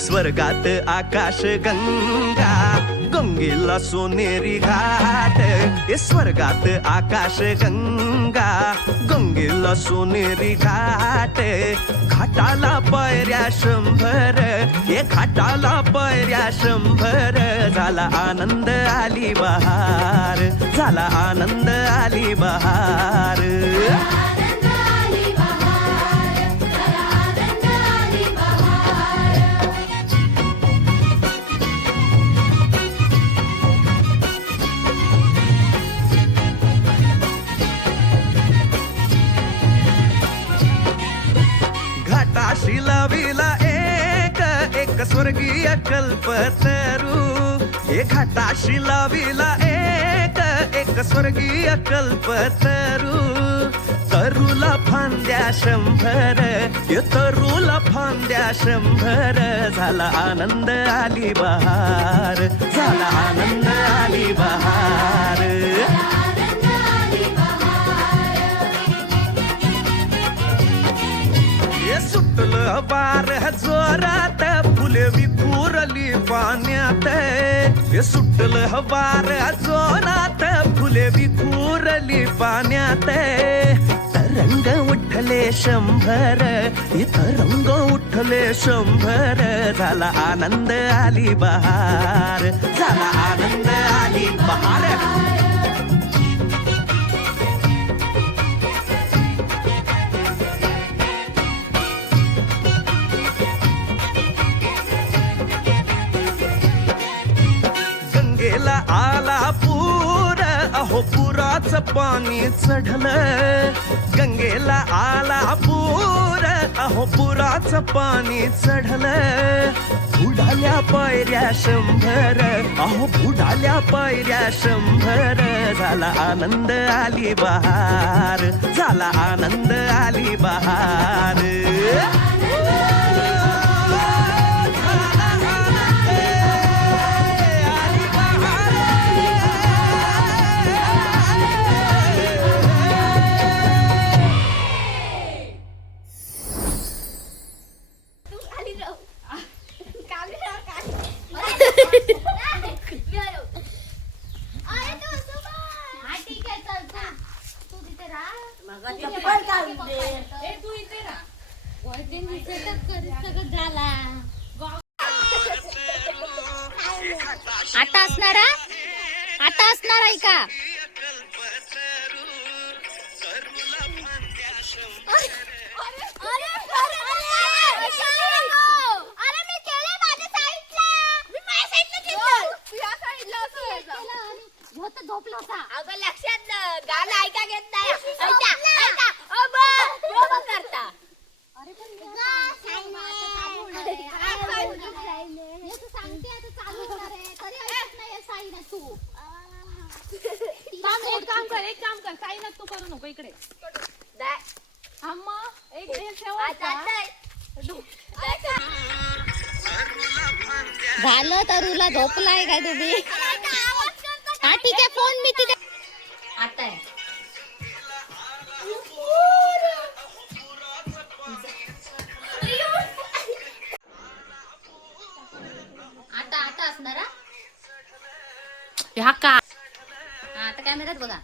स्वर्गात आकाश गंगा, गंगेला सोनेरी घाट. हे स्वर्गात आकाश गंगा, गंगेला सोनेरी घाट. घाटाला पायऱ्या 100, हे घाटाला पायऱ्या 100. झाला आनंद आली बहार, झाला आनंद आली बहार. घाटाशी लाविला एक स्वर्गीय कल्पतरू. हे घाटाशी लाविला एक स्वर्गीय कल्पतरू. तरूला फांद्या 100, हे तरूला फांद्या 100. झाला आनंद आली बहार, झाला आनंद आली बहार. सुटलं वार जोरात, फुले विखुरली पाण्यात. हे सुटलं वार जोरात, फुले विखुरली पाण्यात. तरंग उठले 100, हे तरंग उठले 100. झाला आनंद आली बहार, झाला आनंद आली बहार. गंगेला आला पूर, अहो पुराचं पाणी चढलं. गंगेला आला पूर, अहो पुराचं पाणी चढलं. बुडाल्या पायऱ्या 100, अहो बुडाल्या पायऱ्या 100. झाला आनंद आली बहार, झाला आनंद आली बहार. आता असणारा, आता असणार आहे का? झोपला होता. अगं लक्षात गाणं ऐका घेत नाही. करता. अरे पण सांगते आता चालू होणार आहे तरी ऐकत नाही साई ना तू. एक काम कर साई ना तू करू नको इकडे. अम्मा एक झालं तरुला झोपलाय काय तुम्ही? हा ठीक आहे फोन मी तिथे आता आहे. आता असणार हा का आता कॅमेऱ्यात बघा.